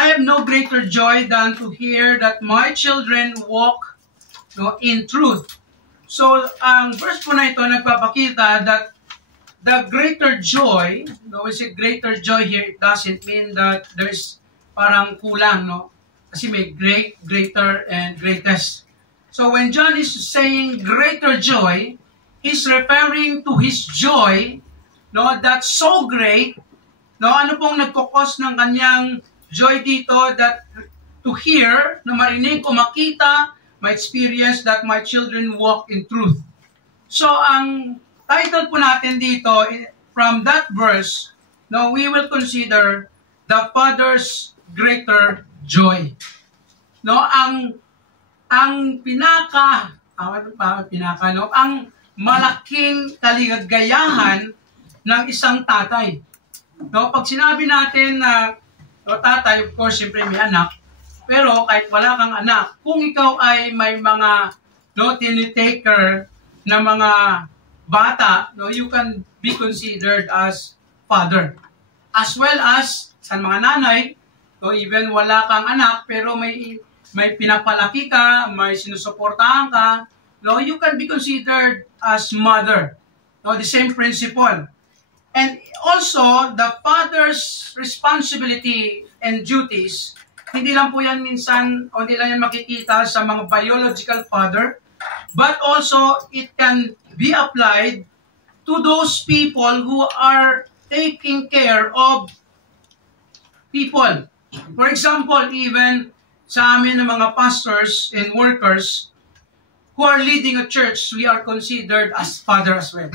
I have no greater joy than to hear that my children walk in truth. So, ang verse po na ito nagpapakita that the greater joy, we say greater joy here, it doesn't mean that there's parang kulang, no? Kasi may great, greater, and greatest. So when John is saying greater joy, he's referring to his joy, no, that's so great, no? Ano pong nagkukos ng kanyang joy dito, that to hear, na marinig o makita, my experience that my children walk in truth. So, ang title po natin dito, from that verse, no, we will consider the Father's greater joy. No, ang ang malaking kaligayahan ng isang tatay. No, pag sinabi natin na tatay, of course, siyempre may anak, pero kahit wala kang anak, kung ikaw ay may mga tinitaker na mga bata, no, you can be considered as father. As well as sa mga nanay, no, even wala kang anak, pero may pinapalaki ka, may sinusuportahan ka, no, you can be considered as mother. No, the same principle. And also, the father's responsibility and duties, hindi lang po yan minsan, o hindi lang yan makikita sa mga biological father, but also it can be applied to those people who are taking care of people. For example, even sa amin ng mga pastors and workers who are leading a church, we are considered as father as well.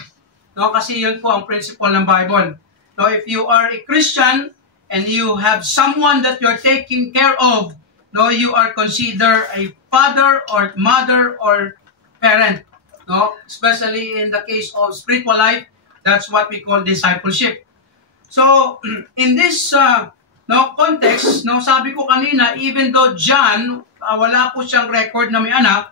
No, kasi yun po ang principle ng Bible. No, if you are a Christian and you have someone that you're taking care of, no, you are considered a father or mother or parent. No, especially in the case of spiritual life, that's what we call discipleship. So, in this context, no, sabi ko kanina, even though John, wala po siyang record na may anak,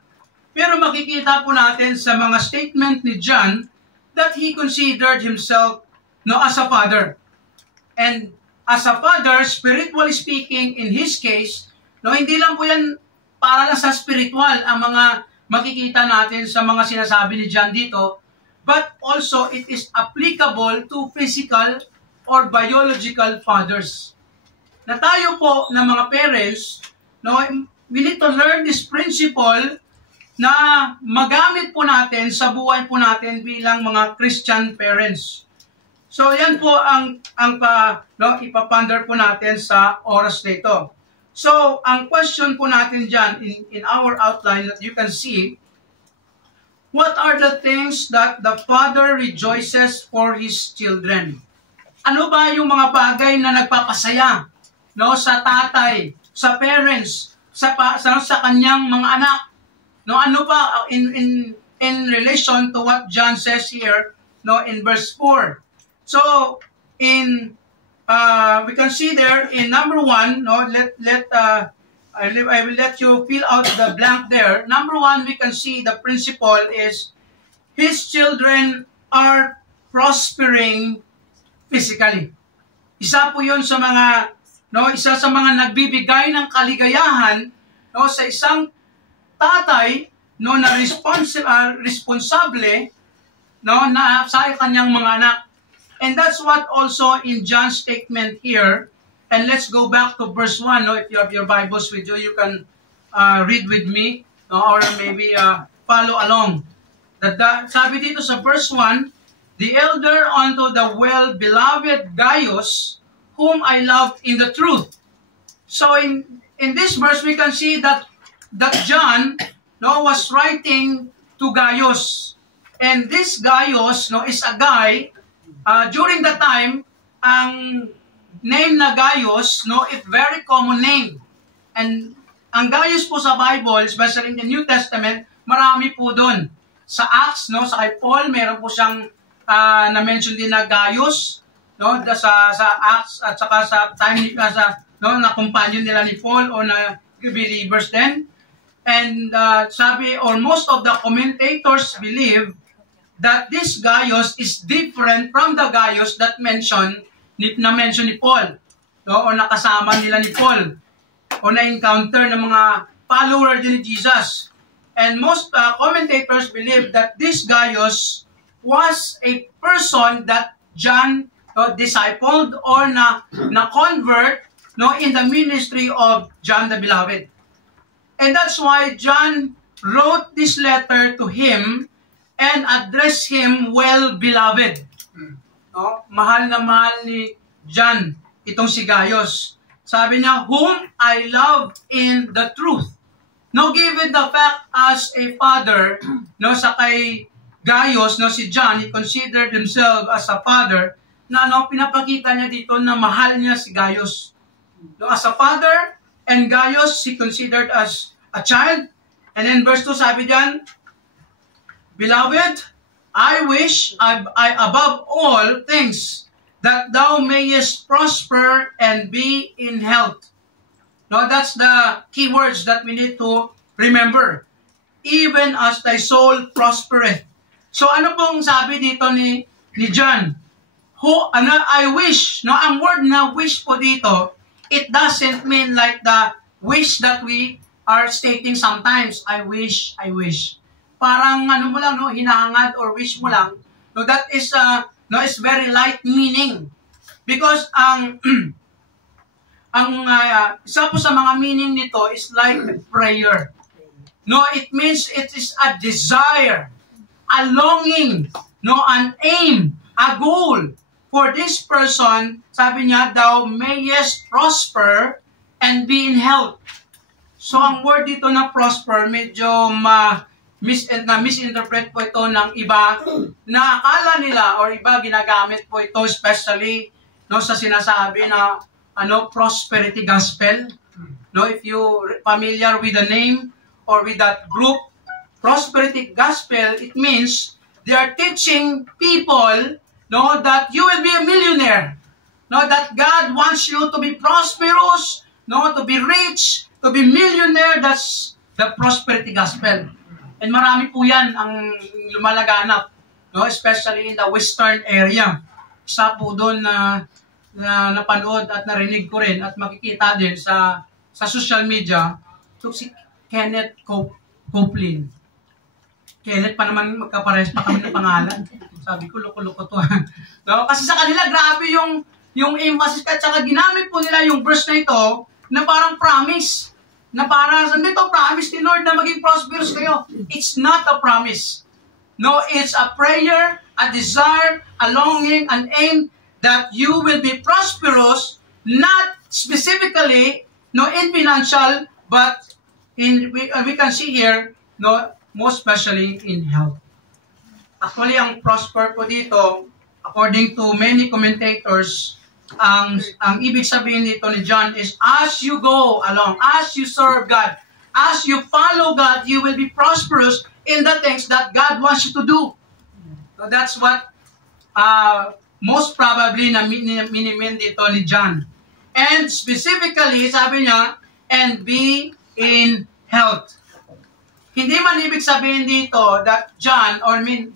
pero makikita po natin sa mga statement ni John that he considered himself, no, as a father. And as a father, spiritually speaking, in his case, no, hindi lang po yan para lang sa spiritual ang mga makikita natin sa mga sinasabi ni John dito, but also it is applicable to physical or biological fathers. Na tayo po na mga parents, no, we need to learn this principle na magamit po natin sa buhay po natin bilang mga Christian parents. So yan po ang ipaponder po natin sa oras na ito. So ang question po natin dyan in our outline that you can see, what are the things that the Father rejoices for His children? Ano ba yung mga bagay na nagpapasaya, no, sa tatay, sa parents, sa kanyang mga anak? No, ano pa in relation to what John says here, no, in verse 4. So in we can see there in number 1, no, I will let you fill out the blank there. Number 1, we can see the principle is his children are prospering physically. Isa po 'yon sa mga, no, isa sa mga nagbibigay ng kaligayahan, no, sa isang tatay, no, na responsable, no, na sa kanyang mga anak. And that's what also in John's statement here. And let's go back to verse 1. No, if you have your Bibles with you, you can read with me, no, or maybe follow along. Sabi dito sa verse 1, the elder unto the well-beloved Gaius, whom I love in the truth. So in this verse, we can see that John, no, was writing to Gaius. And this Gaius, no, is a guy, during the time, ang name na Gaius, no, it's very common name. And ang Gaius po sa Bible, especially in the New Testament, marami po doon. Sa Acts, no, sa kay Paul, meron po siyang na-mention din na Gaius, no, sa Acts at saka sa time no, na companion nila ni Paul o na believers din. And sabi, or most of the commentators believe that this Gaius is different from the Gaius that mention ni Paul. no, o nakasama nila ni Paul, o na-encounter ng mga follower din ni Jesus. And most commentators believe that this Gaius was a person that John discipled or na-convert in the ministry of John the Beloved. And that's why John wrote this letter to him and addressed him, well beloved. No? Mahal na mahal ni John itong si Gaius. Sabi niya, whom I love in the truth. No, given the fact as a father, no, sa kay Gaius, no, si John, he considered himself as a father, na pinapakita niya dito na mahal niya si Gaius. No, as a father, and Gaius, he considered as a child. And then verse 2, sabi diyan, Beloved, I wish above all things that thou mayest prosper and be in health. No, that's the key words that we need to remember. Even as thy soul prospereth. So ano pong sabi dito ni John? I wish, no, ang word na wish po dito, it doesn't mean like the wish that we are stating sometimes. I wish. Parang ano mo lang, no, hinahangad or wish mo lang. No, that is is very light meaning. Because isa po sa mga meaning nito is like prayer. No, it means it is a desire, a longing, no, an aim, a goal for this person. Sabi niya, thou mayest prosper and be in health. So ang word dito na prosper, medyo misinterpret po ito ng iba na akala nila or iba ginagamit po ito especially sa sinasabi na prosperity gospel. No, if you familiar with the name or with that group, prosperity gospel, it means they are teaching people, that you will be a millionaire. That God wants you to be prosperous, to be rich, to be millionaire. That's the prosperity gospel. And marami po yan ang lumalaganap, especially in the western area. Isa po doon na napanood at narinig ko rin at makikita din sa social media, ito si Kenneth Copeland. Kenneth pa naman, magkapares pa kami ng pangalan. Sabi ko, loko-loko to. No? Kasi sa kanila, grabe yung emphasis at saka ginamit po nila yung verse na ito na parang promise. Na parang, dito, promise ni Lord na maging prosperous kayo. It's not a promise. No, it's a prayer, a desire, a longing, an aim that you will be prosperous, not specifically, in financial, but we can see here, most especially in health. Actually, ang prosper po dito, according to many commentators, ang ibig sabihin dito ni John is, as you go along, as you serve God, as you follow God, you will be prosperous in the things that God wants you to do. So that's what most probably na minimin dito ni John. And specifically, sabi niya, and be in health. Hindi man ibig sabihin dito that John,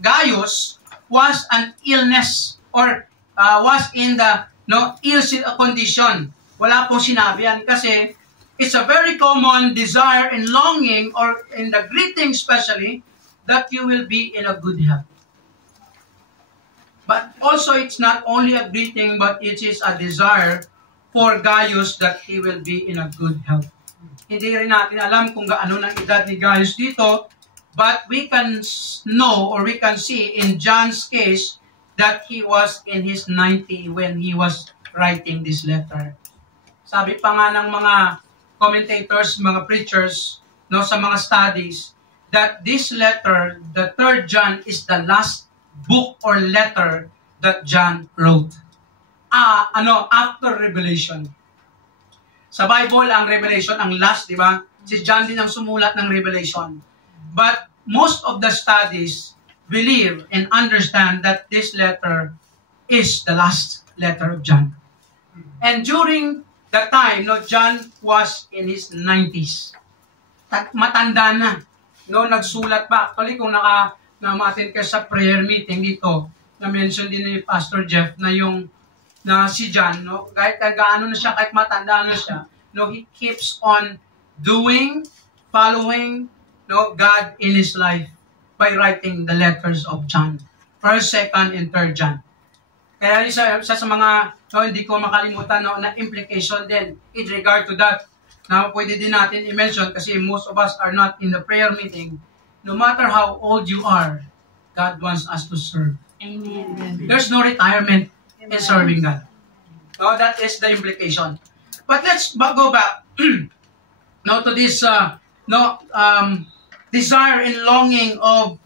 Gaius, was an illness or was in the ill condition. Wala pong sinabi yan kasi it's a very common desire and longing or in the greeting especially that you will be in a good health. But also, it's not only a greeting, but it is a desire for Gaius that he will be in a good health. Hindi rin natin alam kung gaano ng edad ni Gaius dito, but we can know or we can see in John's case that he was in his 90 when he was writing this letter. Sabi pa nga ng mga commentators, mga preachers, sa mga studies, that this letter, the 3rd John, is the last book or letter that John wrote. After Revelation. Sa Bible, ang Revelation, ang last, di ba? Si John din ang sumulat ng Revelation. But most of the studies believe and understand that this letter is the last letter of John. And during that time, John was in his 90s. Matanda na. Nagsulat pa. Actually, kung na-attend ka sa prayer meeting dito, na-mention din ni Pastor Jeff na yung na si John, no, kahit gaano na siya, kahit matanda na siya, no, he keeps on doing, following, no, God in his life by writing the letters of John. 1st, 2nd, and 3rd John. Kaya isa sa mga, no, hindi ko makalimutan, no, na implication din in regard to that. Na pwede din natin i-mention kasi most of us are not in the prayer meeting. No matter how old you are, God wants us to serve. Amen. There's no retirement in serving God. So that is the implication. But let's go back now to this desire and longing of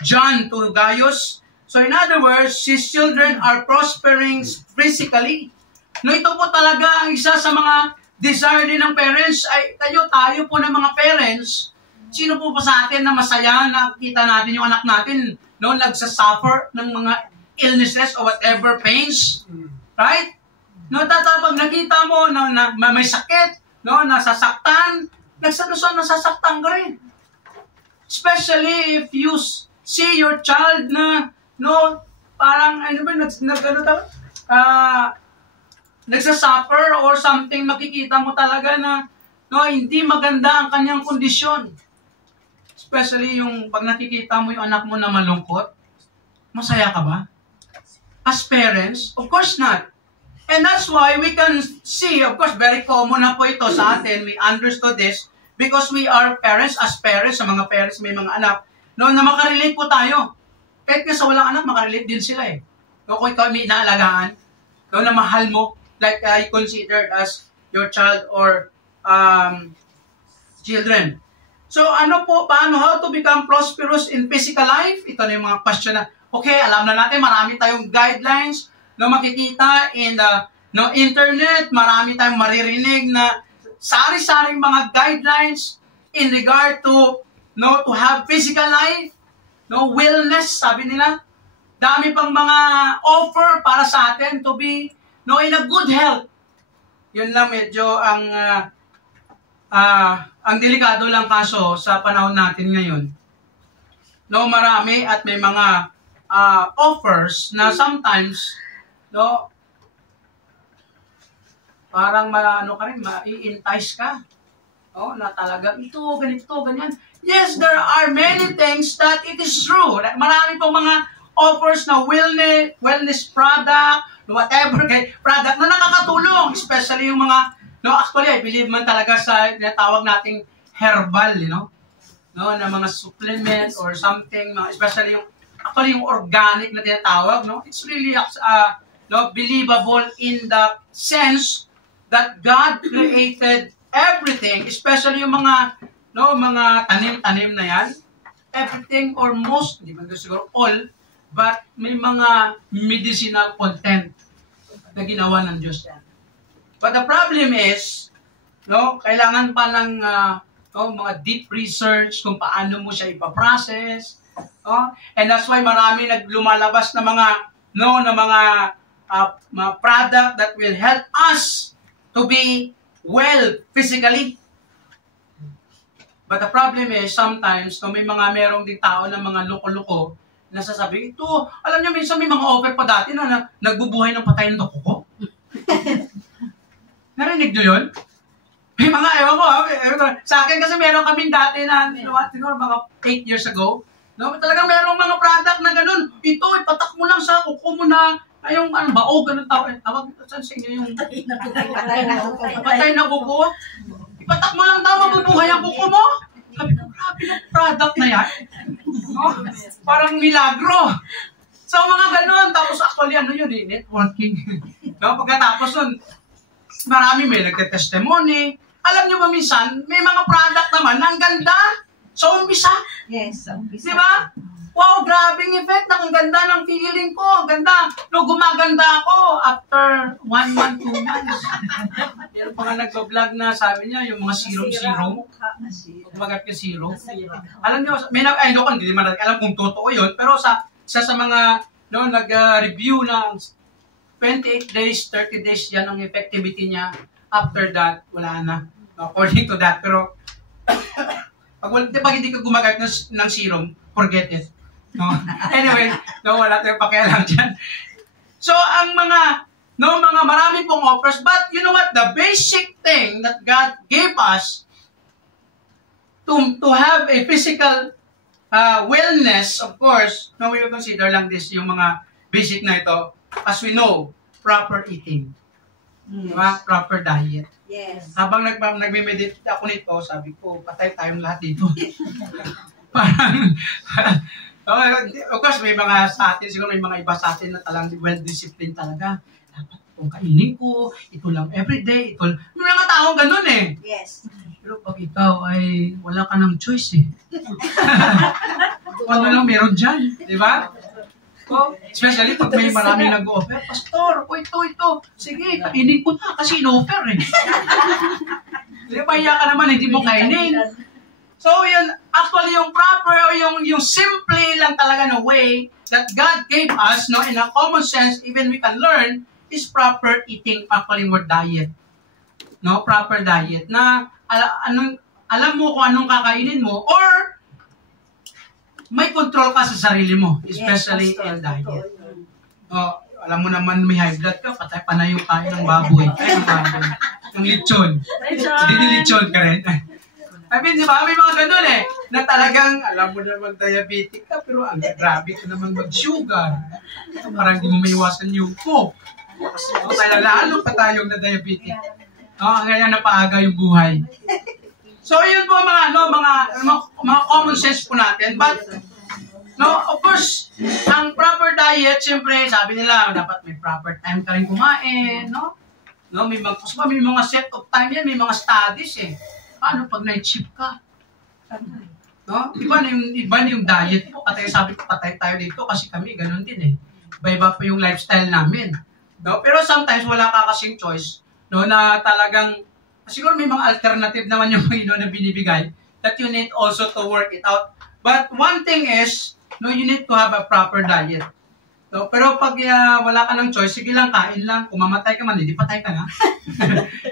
John to Gaius. So in other words, his children are prospering physically. No, ito po talaga ang isa sa mga desire din ng parents. Ay, tayo po ng mga parents, sino po pa sa atin na masaya na kita natin yung anak natin, no, nagsasuffer ng mga illnesses or whatever pains, right? No, pag nakita mo na may sakit, no, nasasaktan, nasasaktan ka rin. Especially if you see your child na, no, parang, nagsasuffer or something, makikita mo talaga na, no, hindi maganda ang kanyang kondisyon. Especially yung pag nakikita mo yung anak mo na malungkot, masaya ka ba? As parents, of course not. And that's why we can see, of course, very common na po ito sa atin. We understood this because we are parents, as parents, sa mga parents may mga anak, no, na makarelate po tayo. Kahit nga sa walang anak, makarelate din sila eh. So, kung ikaw may inaalagaan, no, na mahal mo, like I considered as your child or children. So, how to become prosperous in physical life? Ito na yung mga question na, okay, alam na natin, marami tayong guidelines na makikita in the internet, marami tayong maririnig na sari-saring mga guidelines in regard to, to have physical life, wellness, sabi nila. Dami pang mga offer para sa atin to be, in a good health. Yun lang medyo ang delikado lang kaso sa panahon natin ngayon. No, marami at may mga offers na sometimes, parang ma-entice ka. Na talaga, ito, ganito, ganyan. Yes, there are many things that it is true. Marami pong mga offers na wellness product, whatever product na nakakatulong. Especially yung mga, actually, I believe man talaga sa tawag nating herbal, na mga supplement or something, especially yung organic na tinatawag, It's really believable in the sense that God created everything, especially yung mga tanim-tanim na yan, everything or most, hindi man siguro all, but may mga medicinal content na ginawa ng Diyos yan. But the problem is, kailangan pa ng mga deep research kung paano mo siya ipaprocess. And that's why marami naglumalabas na mga product that will help us to be well physically. But the problem is, sometimes, may merong ding tao na mga loko-loko, nasasabi, ito, alam niyo, minsan may mga offer pa dati na nagbubuhay ng patay ng loko ko. Narinig niyo yun? May mga, ewan ko, sa akin kasi meron kaming dati na, siguro mga 8 years ago, talagang merong mga product na ganun, ito, ipatak mo lang sa kuko mo na, yung baog, ganun tawag, saan sa inyo yung patay na kuko? Ipatak mo lang daw, mabubuhay ang kuko mo. Sabi ko, grabe na product na yan. Parang milagro. So, mga ganun. Tapos, actually, networking. Pagkatapos nun, marami may nagte-testimony. Alam nyo ba minsan, may mga product naman na ang ganda. So, umpisa. Yes, umpisa. Diba? Wow, grabing effect. Ang ganda ng feeling ko. Ang ganda. Gumaganda ako after 1 month, 2 months. Meron pa nga nag-vlog na sabi niya, yung mga serum. Kumagat yung serum. Alam niyo, hindi naman alam kung totoo yun, pero sa mga nag-review ng 28 days, 30 days, yan ang effectivity niya. After that, wala na. According to that. Pero, pag hindi ka gumagat ng serum, forget it. Anyway, wala tayong pakialam dyan. So, ang mga marami pong offers, but you know what? The basic thing that God gave us to have a physical wellness, of course, we will consider lang this, yung mga basic na ito, as we know, proper eating. Diba? Proper diet. Yes. Habang nagme-meditate ako nito, sabi ko, patay tayong lahat dito. Parang, of course, may mga sa atin, siguro may mga iba sa atin na talang well-disciplined talaga. Dapat itong kainin ko, ito lang everyday, ito lang. May mga taong ganun eh. Yes. Pero pag ikaw ay wala ka ng choice eh. Ano lang meron dyan, di ba? Oh, especially pag may maraming nag-offer, Pastor, ito. Sige, kainin ko na kasi in-offer eh. Di ba, iya ka naman, hindi mo kainin. So, yun, actually, yung proper, yung simple lang talaga na way that God gave us, in a common sense, even we can learn, is proper eating, actually, word diet. Proper diet. Na, alam mo kung anong kakainin mo, or may control ka sa sarili mo, especially in diet. Alam mo naman may high blood ka, patay pa na yung kain ng baboy. Ng lechon. Hindi lechon ka rin. I mean, di ba? May mga ganun eh. Na talagang, alam mo naman diabetic ka, pero ang grabe ka naman mag-sugar. Parang di mo maiwasan yung coke. Kaya lalo pa tayong na diabetic. Kaya napaaga yung buhay. So, yun po mga common sense po natin. But, of course, ang proper diet, siyempre, sabi nila, dapat may proper time ka rin kumain, may mga set of time yan, may mga studies eh. Paano pag night shift ka? Iba na yung diet po. Sabi ko, patay tayo dito kasi kami, ganun din eh. Iba-iba pa yung lifestyle namin. Pero sometimes, wala ka kasing choice, na talagang, siguro may mga alternative naman yung Panginoon na binibigay that you need also to work it out. But one thing is, you need to have a proper diet. Pero pag wala ka ng choice, sige lang, kain lang. Kung mamatay ka man, hindi patay ka na.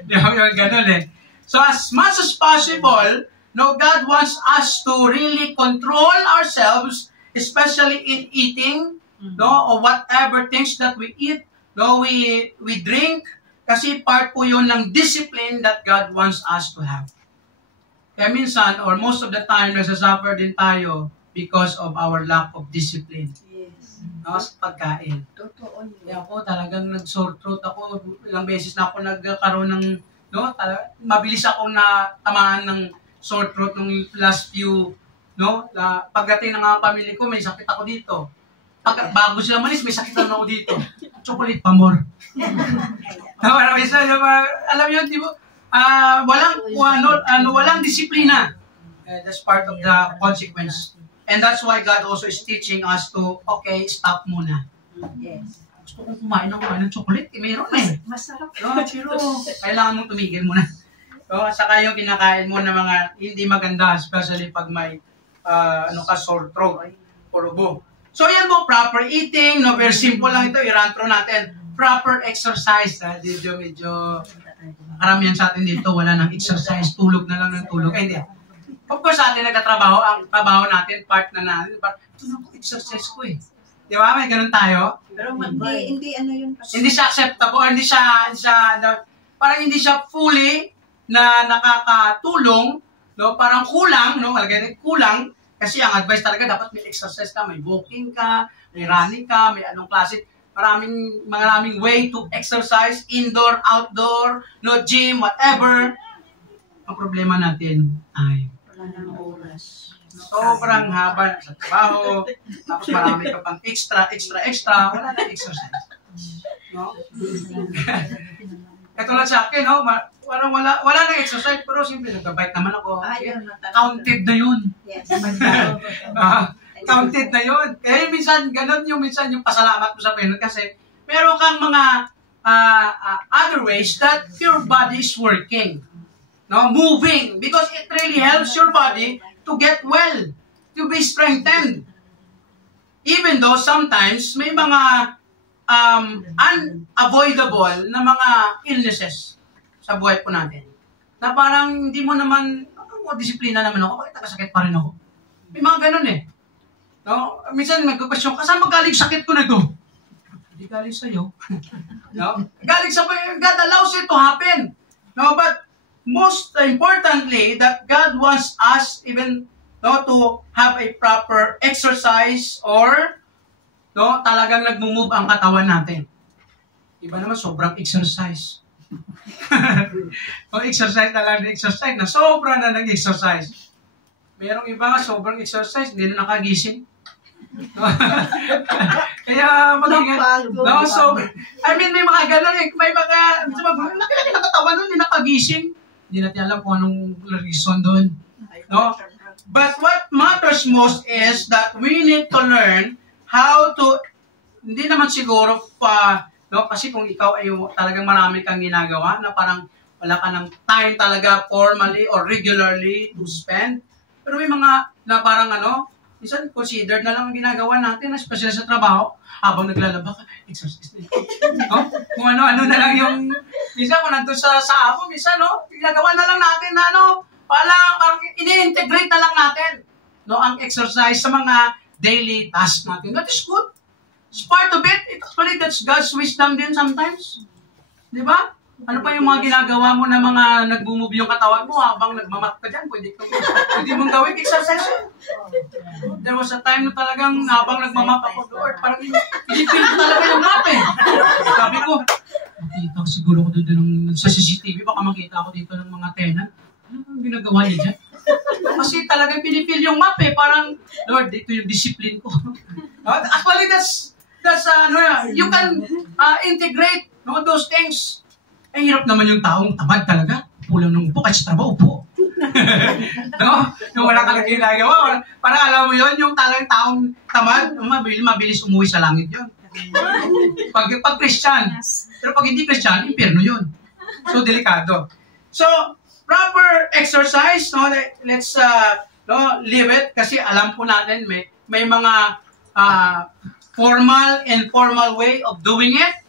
Yung ganun eh. So as much as possible, God wants us to really control ourselves, especially in eating, or whatever things that we eat, we drink, kasi part po yun ng discipline that God wants us to have. Kaya minsan, or most of the time, nagsasuffer din tayo because of our lack of discipline. Yes. Sa pagkain. Totoo yun. Kaya po, talagang nag-sore throat ako. Ilang beses na ako nagkaroon ng, mabilis akong natamaan ng sore throat nung last few, pagdating ng mga pamilya ko, may sakit ako dito. Bago sila malis, may sakit ako dito. Chocolate pa more. Alam yun, di ba? Walang disiplina. That's part of the consequence. And that's why God also is teaching us to, stop muna. Yes. Gusto kong kumain ng chocolate, mayroon eh. Masarap. Pero kailangan mong tumigil muna. Saka yung kinakain mo ng mga hindi maganda, especially pag may sore throat o ubo. So yan po, proper eating, very simple lang ito, i-run through natin. Proper exercise, medyo karamihan sa atin dito, wala nang exercise, tulog na lang ng tulog. Hindi. Of course, sa atin nagtatrabaho, ang trabaho natin, part na natin, ito na po exercise ko eh. Di ba? May ganun tayo. Pero hindi yun. Hindi siya acceptable, parang hindi siya fully na nakakatulong, parang kulang, kulang, kasi ang advice talaga, dapat may exercise ka, may walking ka, may running ka, may anong klase. Maraming way to exercise, indoor, outdoor, gym, whatever. Ang problema natin ay wala nang oras. Sobrang haba sa trabaho, tapos marami ka pang extra, wala nang exercise. Katulad sa akin, parang wala nang exercise, pero simple, nag-bike naman ako. Counted na yun. Yes. Counted na yun. Kaya minsan yung pasalamat mo sa Panginoon kasi meron kang mga other ways that your body is working. Moving. Because it really helps your body to get well, to be strengthened. Even though sometimes may mga unavoidable na mga illnesses sa buhay po natin. Na parang hindi mo naman, disiplina naman ako, bakit nakasakit pa rin ako? May mga ganun eh. Minsan nagka-question ka, saan magaling sakit ko na ito? Hindi galing sa'yo. No? Galing sa God allows it to happen. No, but most importantly, that God wants us even to have a proper exercise or talagang nagmo-move ang katawan natin. Iba naman, sobrang exercise. Exercise na lang, exercise na sobra na nag-exercise. Mayroong iba nga, sobrang exercise, hindi na nakagising. Kaya mag-ingat. No, so, I mean, may mga ganun eh. May mga, laki-laki na katawan nun, hindi nakagising. Hindi natin alam kung anong reason doon. No? But what matters most is that we need to learn how to, hindi naman siguro kasi kung ikaw ay talagang marami kang ginagawa na parang wala ka ng time talaga formally or regularly to spend. Pero may mga na parang minsan considered na lang ang ginagawa natin, especially sa trabaho, habang naglalaba ka, exercise na yun. Kung ano-ano na lang yung, minsan kung nandun sa amo, minsan, ginagawa na lang natin na parang ini-integrate na lang natin ang exercise sa mga daily tasks natin. That is good. It's part of it. Actually, that's God's wisdom din sometimes. Di ba? Ano pa yung mga ginagawa mo na mga nag-move yung katawan mo habang nagmamat ka dyan? Pwede mong gawin exercise. There was a time na talagang habang nagmamap ako, Lord, parang pinipil ko talaga yung map eh. Sabi ko, makita ko siguro ko doon sa CCTV, baka makita ako dito ng mga tenant. Ano ginagawa niya dyan? Kasi talagang pinipil yung map eh. Parang, Lord, dito yung discipline ko. Actually, that's you can integrate those things. Ay, hirap naman yung taong tamad talaga. Upo lang ng upo, kahit sa trabaho, upo. Yung wala ka lang ginagawa. Parang alam mo yun, yung talagang taong tamad, mabilis umuwi sa langit yun. Pag Christian. Pero pag hindi Christian, impyerno yun. So, delikado. So, proper exercise, let's live it. Kasi alam po natin, may mga formal and informal way of doing it.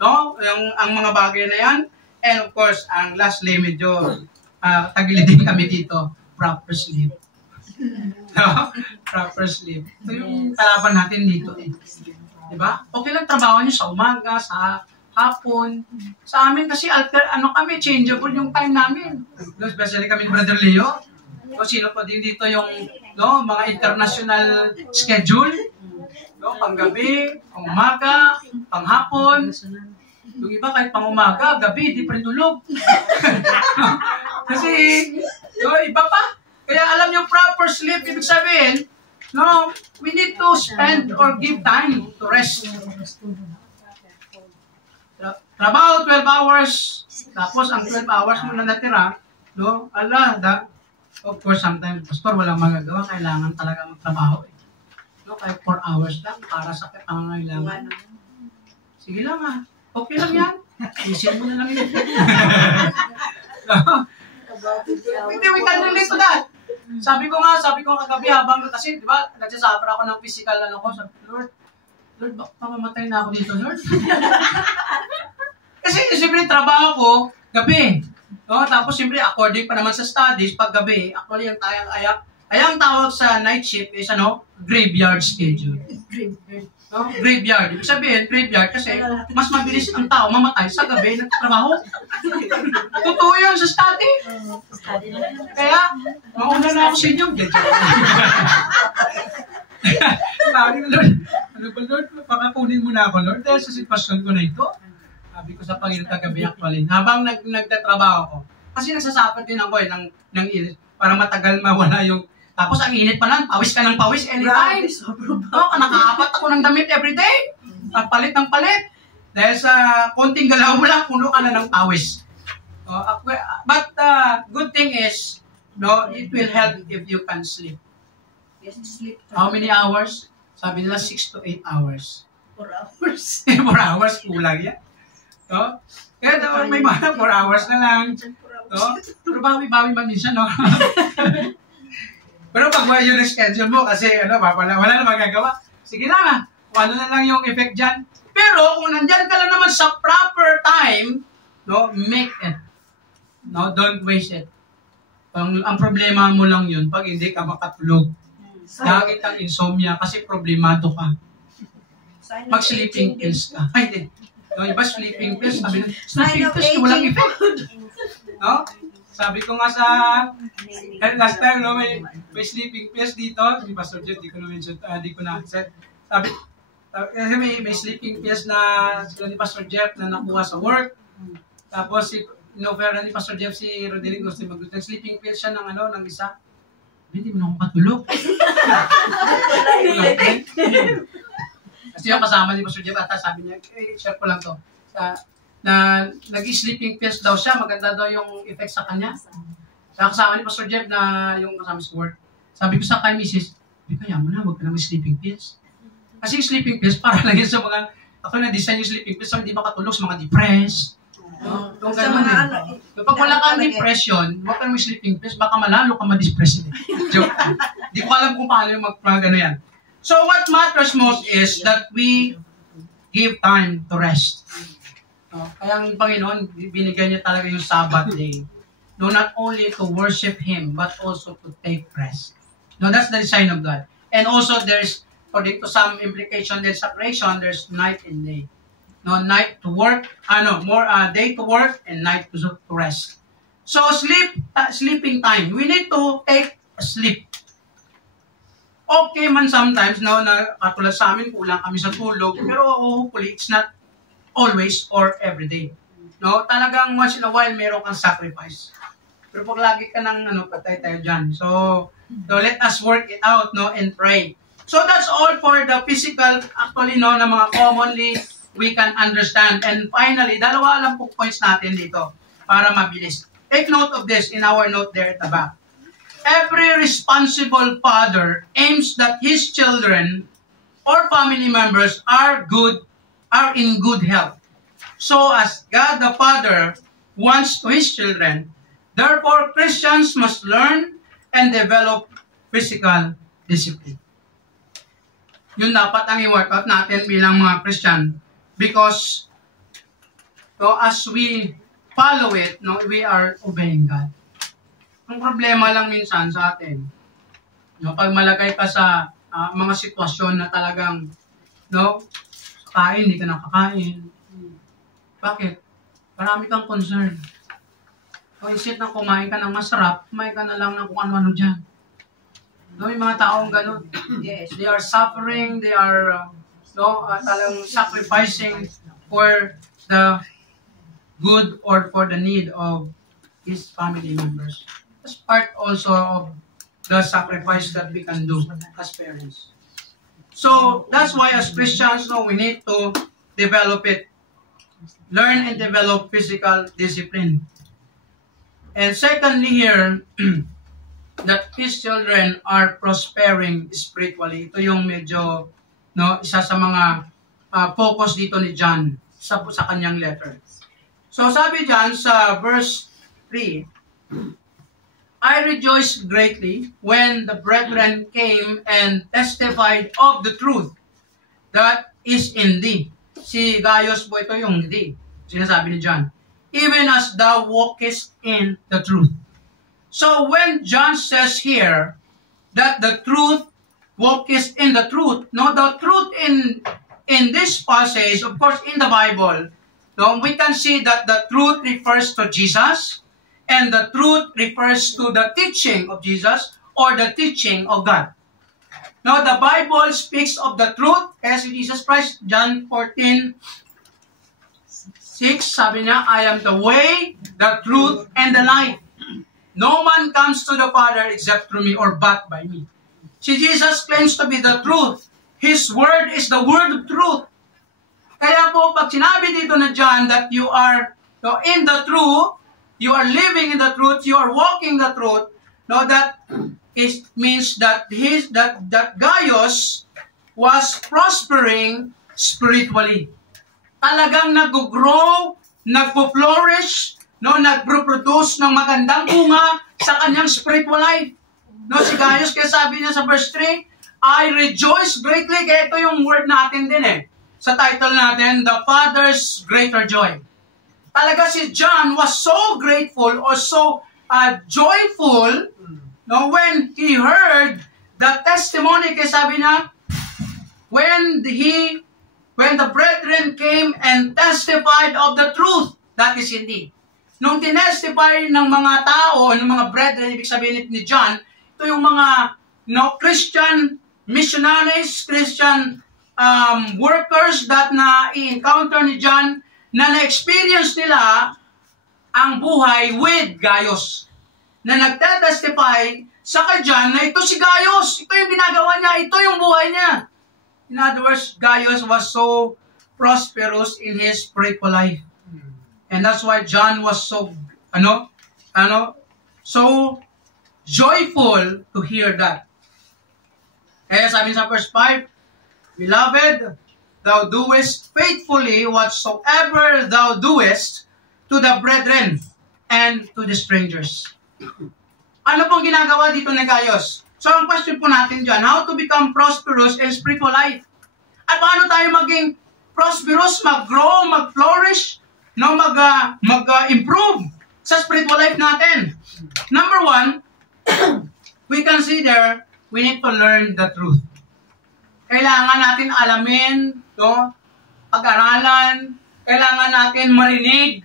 Ang mga bagay na yan. And of course, ang lastly, medyo tagilidin kami dito, proper sleep. Proper sleep. Ito yung kalaban natin dito eh. Diba? Okay lang trabaho nyo sa umaga, sa hapon. Sa amin kasi kami, changeable yung time namin. Especially kami ni Brother Leo. O sino pa din dito yung mga international schedule. Panggabi, pang-umaga, pang-hapon. Yung iba kahit pang-umaga, gabi, di pa rin tulog. Kasi, iba pa. Kaya alam nyo, proper sleep, ibig sabihin, we need to spend or give time to rest. Trabaho 12 hours, tapos ang 12 hours mo na natira, of course, sometimes, pastor, walang magagawa, kailangan talaga magtrabaho. Kahit 4 hours lang para sa pangangailangan. Sige lang okay lang yan. Isip mo na lang yun. We can relate to that. Sabi ko kagabi habang, kasi di ba, nagsasuffer ako ng physical, sabi ko, Lord, mamamatay na ako dito, Lord. Kasi siyempre trabaho ko, gabi. Tapos siyempre, according pa naman sa studies, pag gabi, actually, ang tawag sa night shift is graveyard schedule. Graveyard. Ibig sabihin, graveyard kasi mas mabilis ang tao mamatay sa gabi ng trabaho. Totoo yun sa study. Kaya, mauna na ako sa inyo. Sabi ko, Lord, Lord, pakakunin mo na ako, Lord, dahil sa sitwasyon ko na ito. Sabi ko sa Panginoon kagabi actually, habang nagtatrabaho ko, kasi nagsasuffer din ako ng init, para matagal mawala yung. Tapos ang init pa lang, pawis ka ng pawis anytime. Nakaapat ako ng damit everyday. Palit ng palit. Dahil sa konting galaw mo lang, puno ka na ng pawis. But good thing is, it will help if you can sleep. Yes, sleep. How many hours? Sabi nila 6 to 8 hours. 4 hours. 4 hours, kulang yan. Kaya dapat may mga 4 hours na lang. Pero bawi-bawi man minsan, Pero pag yun yung schedule mo, kasi wala na magagawa. Sige na, kung ano na lang yung effect dyan. Pero kung nandyan ka lang naman sa proper time, make it. Don't waste it. Ang problema mo lang yun pag hindi ka makatulog. Lagi kang insomnia kasi problemado ka. mag-sleeping pills ka. Ay, din. No, iba sleeping pills, sabi na, sleeping Sign of pills, walang aging. effect. No? Sabi ko nga sa, last time, no, may sleeping pills dito, si Pastor Jeff, di ko na mention, di ko na set. Sabi, may sleeping pills na sila ni Pastor Jeff na nakuha sa work. Tapos, inofera ni Pastor Jeff si Roderick, gusto nag-sleeping pills siya ng ng isa. Hindi mo na akong patulog. Kasi yung kasama ni Pastor Jeff, ata sabi niya, share ko lang to. Na nag-sleeping pills daw siya, maganda daw yung effect sa kanya. Sa kasama ni Pastor Jeff na yung kasama sa work. Sabi ko sa kay Mrs., kaya mo na, wag ka na sleeping pills. Kasi yung sleeping pills, para lang yun sa mga, ako na-design yung sleeping pills, sa hindi makatulog, sa mga depressed. Yung ganun din. Kapag wala kang depression, wag ka na sleeping pills, baka malalo ka ma-depress din. Joke. Di ko alam kung paano yung mag-gano yan. So what matters most is that we give time to rest. Kaya ang Panginoon, binigyan niya talaga yung Sabbath day. No, not only to worship Him, but also to take rest. No, that's the design of God. And also there's, according to some implication, there's separation, there's night and day. No, night to work, day to work and night to rest. So sleeping time. We need to take sleep. Okay man sometimes, no, na katulad sa amin, kulang kami sa tulog, pero hopefully it's not always or every day. No, talagang once in a while meron kang sacrifice. Pero pag lagi ka ng patay tayo dyan. So let us work it out, no, and pray. So that's all for the physical, actually, no, na mga commonly we can understand. And finally, dalawa lang po points natin dito para mabilis. Take note of this in our note there at the back. Every responsible father aims that his children or family members are in good health. So as God the Father wants to His children, therefore Christians must learn and develop physical discipline. Yun dapat ang i-workout natin bilang mga Christian. Because as we follow it, no, we are obeying God. Ang problema lang minsan sa atin, no, pag malagay ka sa mga sitwasyon na talagang, no, kain, hindi ka nakakain. Bakit? Marami kang concern. So, instead na kumain ka ng masarap, kumain ka na lang ng kung ano-ano dyan. No, yung mga taong ganun. Yes, they are suffering, they are, talagang sacrificing for the good or for the need of his family members. That's part also of the sacrifice that we can do as parents. So, that's why as Christians, we need to develop it. Learn and develop physical discipline. And secondly here, that his children are prospering spiritually. Ito yung medyo, isa sa mga focus dito ni John sa kanyang letter. So, sabi dyan sa verse 3, I rejoiced greatly when the brethren came and testified of the truth that is in thee. Si Gaius po ito yung thee. Sinasabi ni John. Even as thou walkest in the truth. So when John says here that the truth walkest in the truth, the truth in this passage, of course in the Bible, we can see that the truth refers to Jesus. And the truth refers to the teaching of Jesus or the teaching of God. Now, the Bible speaks of the truth as Jesus Christ, John 14:6, sabi niya, I am the way, the truth, and the life. No man comes to the Father except through me or but by me. Si Jesus claims to be the truth. His word is the word of truth. Kaya po, pag sinabi dito na John that you are in the truth, you are living in the truth, you are walking the truth, that means that Gaius was prospering spiritually. Talagang nag-grow, nagpo-flourish, nagpo-produce ng magandang bunga sa kanyang spiritual life. Si Gaius, kaya sabi niya sa verse 3, I rejoice greatly. Kaya ito yung word natin din sa title natin, The Father's Greater Joy. Talaga si John was so grateful or so joyful when he heard the testimony. Kaya sabi na, when he when the brethren came and testified of the truth. That is indeed. Nung tinestify ng mga tao, ng mga brethren, ibig sabihin ni John, ito yung mga Christian missionaries, Christian workers that na-encounter ni John, na na-experience nila ang buhay with Gaius. Na nagtetestify sa kay John na ito si Gaius, ito yung ginagawa niya, ito yung buhay niya. In other words, Gaius was so prosperous in his spiritual life. And that's why John was so, so joyful to hear that. Kaya sabi sa verse 5, Beloved, thou doest faithfully whatsoever thou doest to the brethren and to the strangers. Ano pong ginagawa dito ni Gaius? So ang question po natin dyan, how to become prosperous in spiritual life? At paano tayo maging prosperous, mag-grow, mag-flourish, mag-improve sa spiritual life natin? Number one, we consider we need to learn the truth. Kailangan natin alamin, pag-aralan, kailangan natin marinig,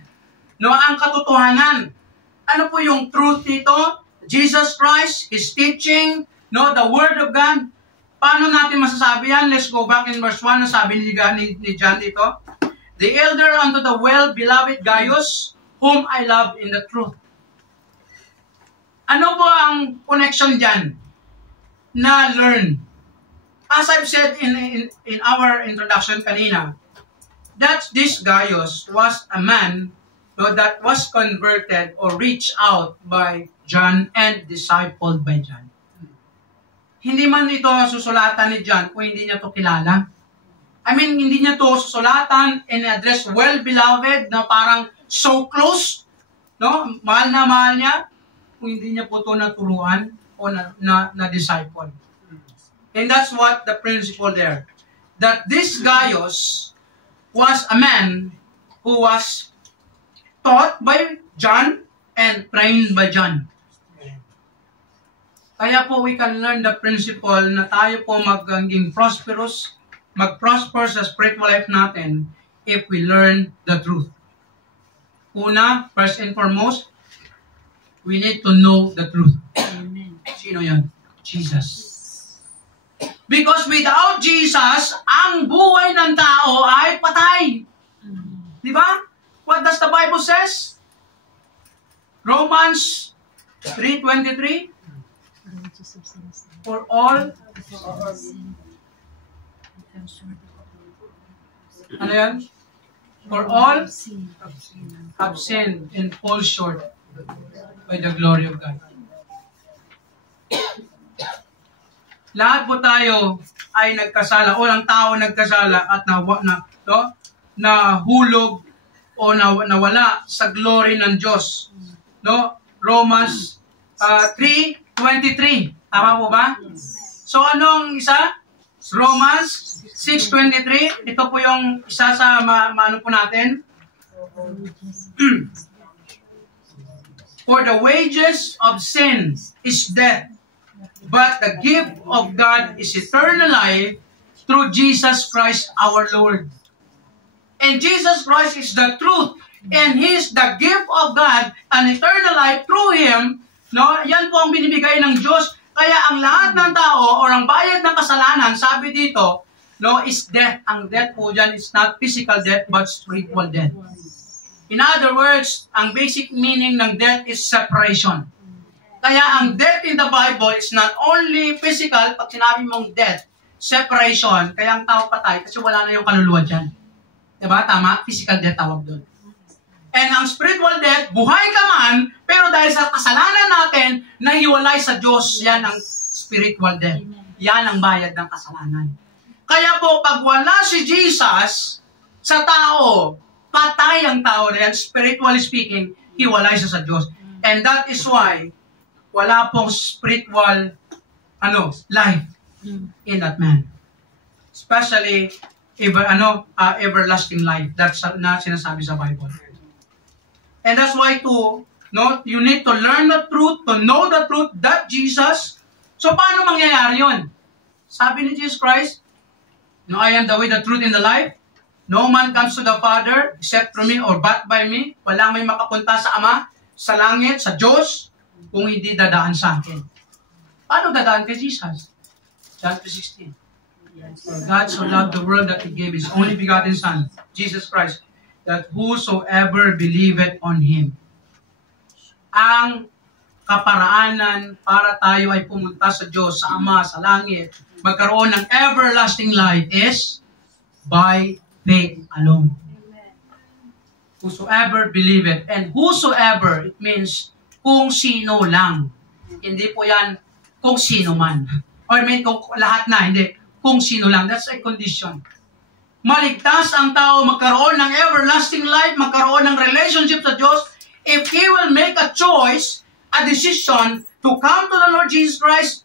ang katotohanan. Ano po yung truth dito? Jesus Christ, His teaching, the Word of God. Paano natin masasabi yan? Let's go back in verse 1. Sabi ni John dito, The elder unto the well-beloved Gaius, whom I love in the truth. Ano po ang connection dyan? Na learn. As I've said in our introduction kanina, that this Gaius was a man that was converted or reached out by John and discipled by John. Hindi man ito susulatan ni John kung hindi niya to kilala. Hindi niya to susulatan and address well-beloved na parang so close, mahal na mahal niya, kung hindi niya po ito naturuan o na-disciple. And that's what the principle there. That this Gaius was a man who was taught by John and trained by John. Kaya po we can learn the principle na tayo po maging prosperous, mag-prosper sa spiritual life natin if we learn the truth. Una, first and foremost, we need to know the truth. Amen. Sino yan? Jesus. Because without Jesus, ang buhay ng tao ay patay. Di ba? What does the Bible says? Romans 3:23. For all, ano yan? For all have sinned and fall short by the glory of God. Lahat po tayo ay nagkasala, o ang tao nagkasala at nahulog o nawala sa glory ng Diyos. Romans 3:23. Tama po ba? So anong isa? Romans 6:23. Ito po yung isa sa maano po natin. For the wages of sin is death, but the gift of God is eternal life through Jesus Christ our Lord. And Jesus Christ is the truth, and He is the gift of God, an eternal life through Him. Yan po ang binibigay ng Diyos. Kaya ang lahat ng tao, or ang bayad ng kasalanan, sabi dito, is death. Ang death po dyan is not physical death, but spiritual death. In other words, ang basic meaning ng death is separation. Kaya ang death in the Bible is not only physical, pag sinabi mong death, separation, kaya ang tao patay, kasi wala na yung kaluluwa dyan. Diba? Tama? Physical death tawag doon. And ang spiritual death, buhay ka man, pero dahil sa kasalanan natin, nahiwalay sa Diyos, yan ang spiritual death. Yan ang bayad ng kasalanan. Kaya po, pag wala si Jesus sa tao, patay ang tao na yan, spiritually speaking, hiwalay siya sa Diyos. And that is why, wala pong spiritual life in that man. Especially, everlasting life. That's na sinasabi sa Bible. And that's why you need to learn the truth, to know the truth, that Jesus. So, paano mangyayari yun? Sabi ni Jesus Christ, I am the way, the truth, and the life. No man comes to the Father except through me or but by me. Walang may makapunta sa Ama, sa langit, sa Diyos, kung hindi dadaan sa akin. Paano dadaan kay Jesus? John 3:16. For God so loved the world that He gave His only begotten Son, Jesus Christ, that whosoever believeth on Him. Ang kaparaanan para tayo ay pumunta sa Diyos, sa Ama, sa langit, magkaroon ng everlasting life is by faith alone. Whosoever believeth. And whosoever, it means kung sino lang. Hindi po yan kung sino man. Or I mean, kung lahat na, hindi. Kung sino lang. That's a condition. Maligtas ang tao, magkaroon ng everlasting life, magkaroon ng relationship sa Diyos, if he will make a choice, a decision to come to the Lord Jesus Christ,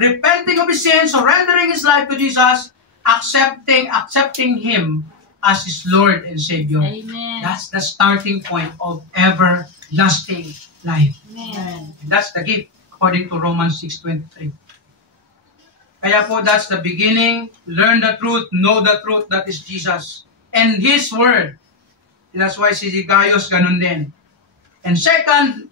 repenting of his sins, surrendering his life to Jesus, accepting Him as his Lord and Savior. Amen. That's the starting point of everlasting life. Amen. And that's the gift, according to Romans 6:23. Kaya po, that's the beginning. Learn the truth, know the truth, that is Jesus. And His Word. And that's why si Gaius ganun din. And second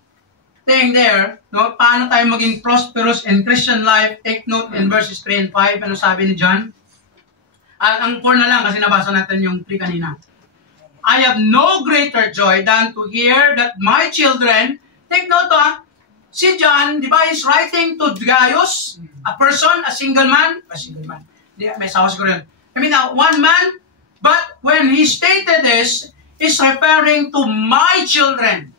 thing there, no, paano tayo maging prosperous in Christian life? Take note in verses 3 and 5. Ano sabi ni John? Ang 4 na lang kasi nabasa natin yung 3 kanina. I have no greater joy than to hear that my children, take note si John, di ba, is writing to Gaius, a person, a single man. May asawa siguro yun. I mean, one man, but when he stated this, is referring to my children.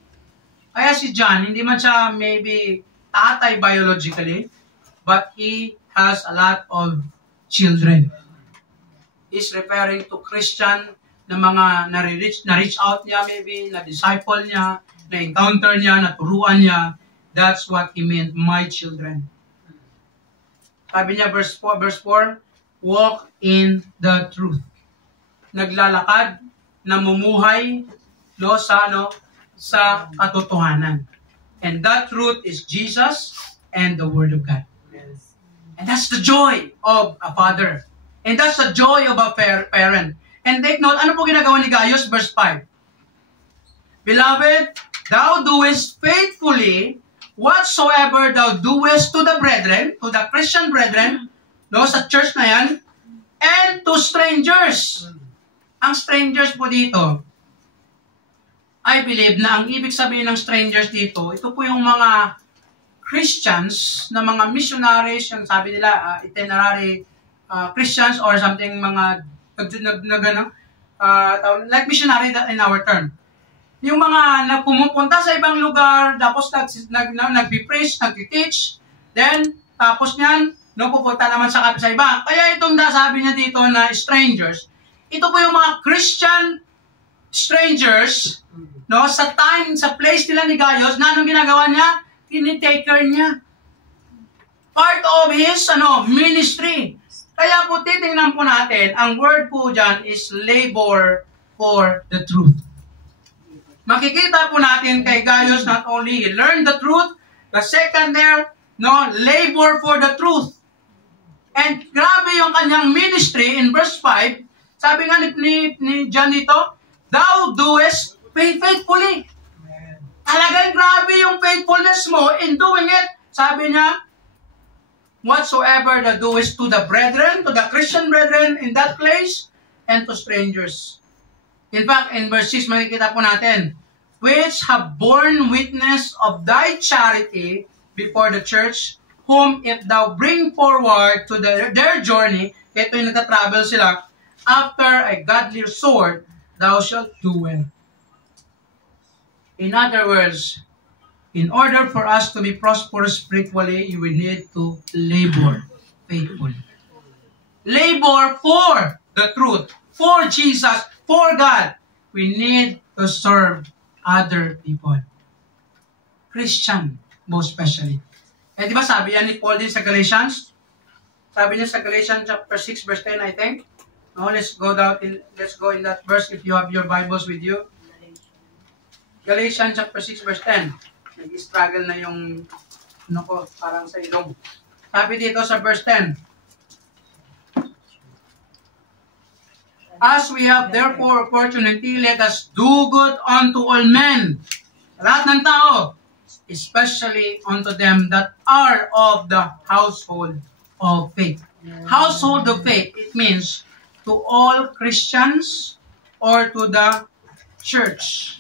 Kaya si John, hindi man siya maybe tatay biologically, but he has a lot of children. He's referring to Christian na mga na-reach out niya maybe, na-disciple niya, na-encounter niya, naturuan niya. That's what he meant, my children. Sabi niya, verse 4, walk in the truth. Naglalakad, namumuhay, no, sa katotohanan. And that truth is Jesus and the Word of God. Yes. And that's the joy of a father. And that's the joy of a parent. And take note, ano po ginagawa ni Gaius? Verse 5. Beloved, thou doest faithfully whatsoever thou doest to the brethren, to the Christian brethren, no, sa church na yan, and to strangers. Ang strangers po dito, I believe na ang ibig sabihin ng strangers dito, ito po yung mga Christians, na mga missionaries, yung sabi nila, itinerary Christians or something, mga like missionary in our term. Yung mga pumupunta sa ibang lugar, tapos nag-preach, nag-teach, then, tapos niyan, pupunta naman sa iba. Kaya itong sabi niya dito na strangers, ito po yung mga Christian strangers, no, sa time, sa place nila ni Gaius, na anong ginagawa niya? Tinitaker niya. Part of his ministry. Kaya po titingnan po natin, ang word po dyan is labor for the truth. Makikita po natin kay Gaius, not only he learned the truth, the second there, labor for the truth. And grabe yung kanyang ministry in verse 5, sabi nga ni John dito, thou doest faithfully. Talagang grabe yung faithfulness mo in doing it. Sabi niya, whatsoever thou doest to the brethren, to the Christian brethren in that place, and to strangers. In fact, in verse 6, makikita po natin, which have borne witness of thy charity before the church, whom if thou bring forward to their journey, ito yung nagtatravel sila, after a godly sword, thou shalt do well. In other words, in order for us to be prosperous spiritually, you will need to labor faithfully. Labor for the truth, for Jesus, for God. We need to serve other people. Christian, most especially. Eh, di ba sabi yan ni Paul din sa Galatians? Sabi niya sa Galatians chapter 6, verse 10, I think. No, let's go in that verse if you have your Bibles with you. Galatians chapter 6, verse 10. Nag-struggle na yung parang sa ilong. Sabi dito sa verse 10. As we have therefore opportunity, let us do good unto all men. Lahat ng tao, especially unto them that are of the household of faith. Household of faith, it means to all Christians or to the church.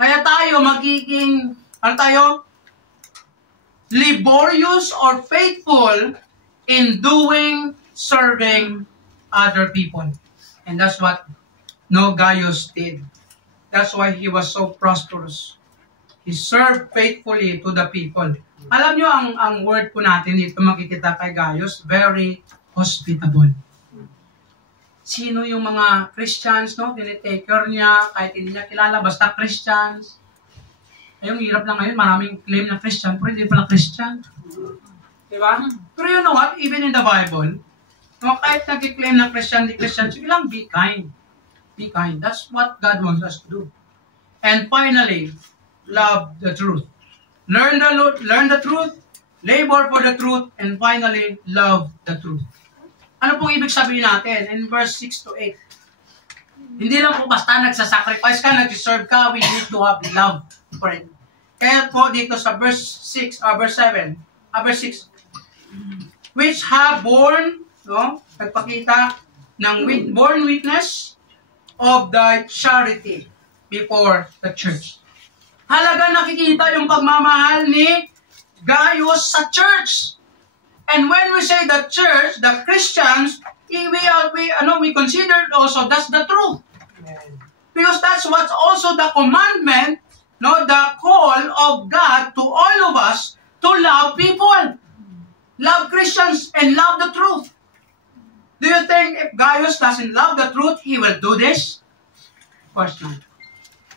Kaya tayo magiging, laborious or faithful in doing, serving other people. And that's what Gaius did. That's why he was so prosperous. He served faithfully to the people. Alam nyo, ang word po natin dito makikita kay Gaius, very hospitable. Sino yung mga Christians, tinitake care niya, kahit hindi niya kilala, basta Christians. Yung hirap lang ngayon, maraming claim na Christian, pero hindi pala Christian. Diba? Pero you know what? Even in the Bible, kahit nag-claim na Christian, di Christian, sige lang, be kind. Be kind. That's what God wants us to do. And finally, love the truth. Learn the truth, labor for the truth, and finally, love the truth. Ano pong ibig sabihin natin? In verse 6 to 8. Hindi lang po basta nagsasacrifice ka, nag-serve ka, we need to have love for it. Kaya po dito sa verse 6, verse 7, verse 6, which have borne, nagpakita ng born witness of thy charity before the church. Halaga nakikita yung pagmamahal ni Gaius sa church. And when we say the church, the Christians, we consider also that's the truth. Because that's what's also the commandment, the call of God to all of us to love people. Love Christians and love the truth. Do you think if Gaius doesn't love the truth, he will do this? Of course not.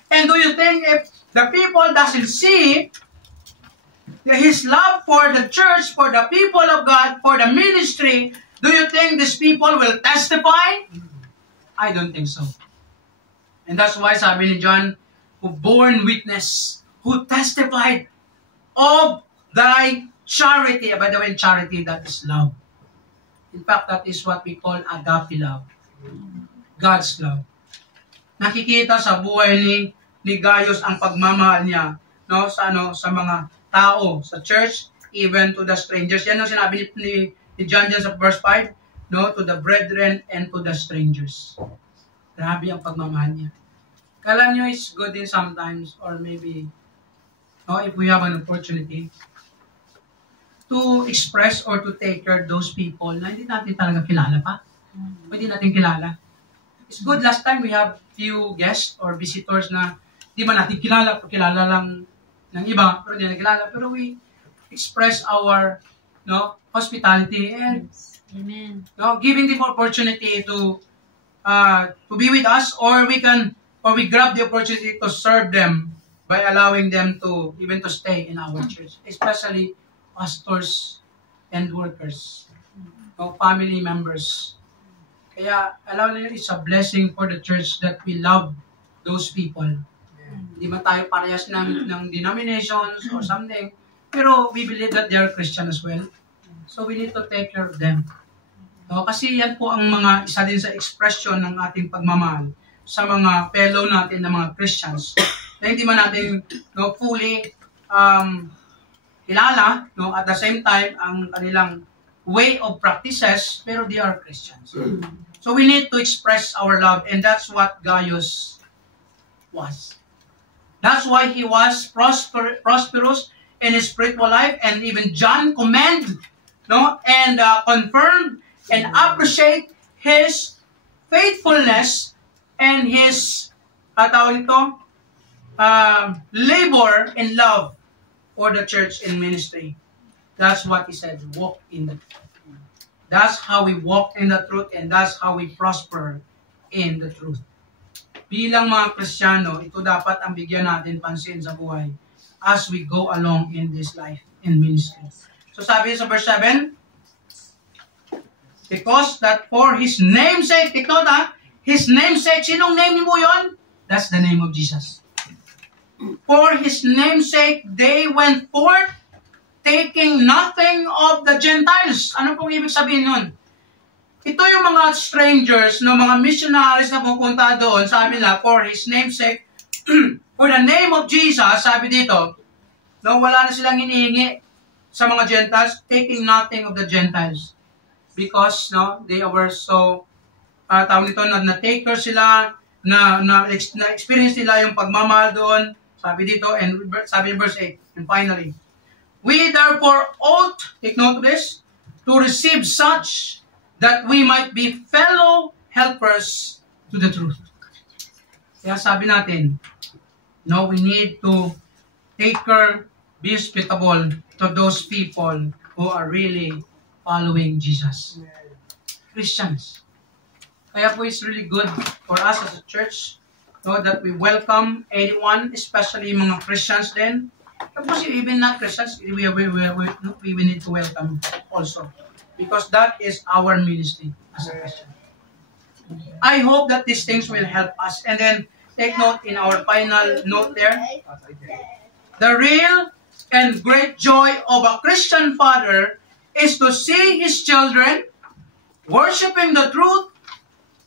And do you think if the people doesn't see his love for the church, for the people of God, for the ministry, do you think these people will testify? I don't think so. And that's why sabi ni John, who born witness, who testified of thy charity. By the way, charity, that is love. In fact, that is what we call agape love. God's love. Nakikita sa buhay ni Gaius ang pagmamahal niya sa mga tao, sa church, even to the strangers. Yan ang sinabi ni John sa verse 5, to the brethren and to the strangers. Grabe ang pagmamahal niya. Kala nyo it's good din sometimes, or maybe, if we have an opportunity, to express or to take care of those people na hindi natin talaga kilala pa. Hindi natin kilala. It's good last time we have few guests or visitors na di ba natin kilala lang ng iba, pero hindi natin kilala. Pero we express our hospitality and Amen. Giving them opportunity to be with us, or we grab the opportunity to serve them by allowing them to even to stay in our church, especially pastors and workers, family members. Kaya, alam niyo, it's a blessing for the church that we love those people. Hindi man tayo parehas ng denominations or something, pero we believe that they are Christian as well. So we need to take care of them. Kasi yan po ang isa din sa expression ng ating pagmamahal sa mga fellow natin na mga Christians na hindi man natin fully kilala, at the same time, ang kanilang way of practices, pero they are Christians. So we need to express our love, and that's what Gaius was. That's why he was prosperous in his spiritual life, and even John commend, and confirmed and appreciate his faithfulness and his labor and love for the church and ministry. That's what he said, walk in the truth. That's how we walk in the truth, and that's how we prosper in the truth. Bilang mga Kristiyano, ito dapat ang bigyan natin pansin sa buhay as we go along in this life and ministry. So sabi sa verse 7, because that for His name's sake, take note His name's sake, sinong name mo yun? That's the name of Jesus. For His name's sake, they went forth, taking nothing of the Gentiles. Ano pong ibig sabihin nun? ito yung mga strangers, no, mga missionaries na pupunta doon, sabi nila, for His name's sake, for the name of Jesus, sabi dito, no, wala na silang hinihingi sa mga Gentiles, taking nothing of the Gentiles. Because, no, they were so, tawag nito, na-taker sila, na-experience nila yung pagmamahal doon, sabi dito, and sabi in verse 8, and finally, we therefore ought, take note of this, to receive such that we might be fellow helpers to the truth. Kaya sabi natin, no, we need to take care, be hospitable to those people who are really following Jesus. Christians. Kaya po it's really good for us as a church, no, that we welcome anyone, especially mga Christians din. Tapos even not Christians, we need to welcome also. Because that is our ministry as a Christian. I hope that these things will help us. And then, take note in our final note there. The real and great joy of a Christian father is to see his children worshiping the truth,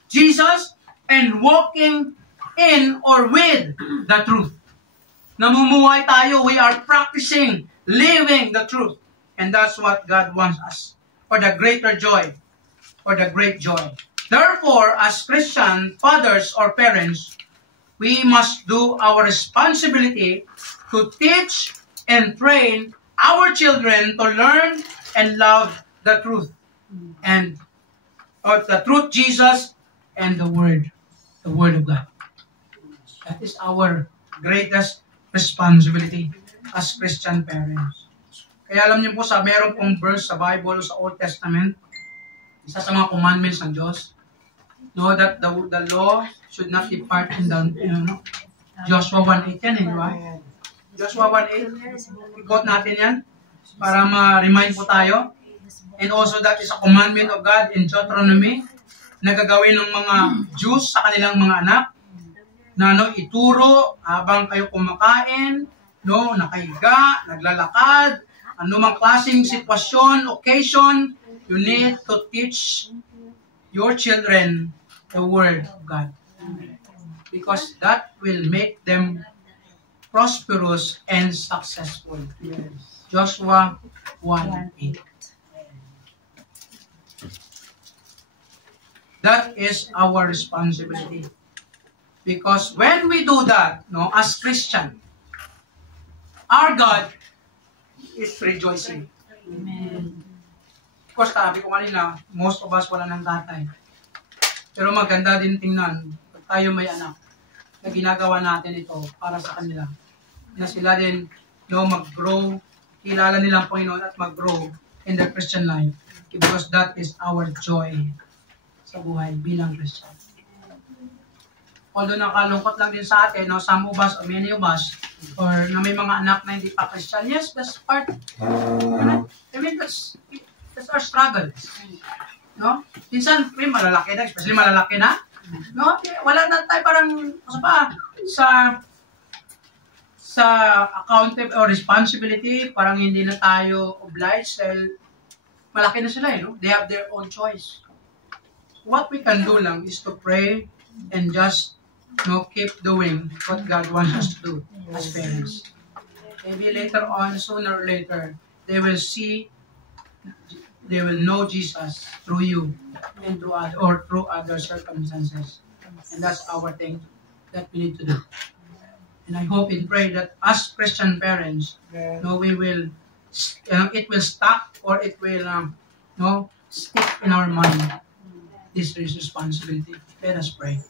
Jesus, and walking in or with the truth. Namumuhay tayo, we are practicing, living the truth. And that's what God wants us. For the greater joy. For the great joy. Therefore, as Christian fathers or parents, we must do our responsibility to teach and train our children to learn and love the truth. And the truth, Jesus, and the Word of God. That is our greatest responsibility as Christian parents. Kaya alam niyo po, meron pong verse sa Bible, sa Old Testament, isa sa mga commandments ng Diyos, no, that the law should not depart in the, Joshua 1:8 yan, di ba? Joshua 1:8, i-quote natin yan, para ma-remind po tayo. And also that is a commandment of God in Deuteronomy, na gagawin ng mga Jews sa kanilang mga anak, na ituro habang kayo kumakain, no, nakahiga, naglalakad, anumang klaseng sitwasyon, occasion, you need to teach your children the Word of God. Because that will make them prosperous and successful. Joshua 1:8. That is our responsibility. Because when we do that, no, as Christian, our God is rejoicing. Amen. Of course, sabi ko kanina, most of us wala ng tatay. Pero maganda din tingnan, pag tayo may anak, na ginagawa natin ito para sa kanila. Na sila din, mag-grow, kilala nilang Panginoon at mag-grow in their Christian life. Because that is our joy sa buhay bilang Christian. Although nakalungkot lang din sa atin, some of us, or many of us, or na may mga anak na hindi pa Christian, yes, that's part. I mean, that's our struggle. No? Minsan, malalaki na, especially malalaki na. No? Wala na tayo parang, sa accountable or responsibility, parang hindi na tayo obliged dahil malaki na sila, no? They have their own choice. What we can do lang is to pray and just keep doing what God wants us to do as parents. Maybe later on, sooner or later, they will know Jesus through you and through other circumstances. And that's our thing that we need to do. And I hope and pray that as Christian parents, we will, it will stop or it will stick in our mind this responsibility. Let us pray.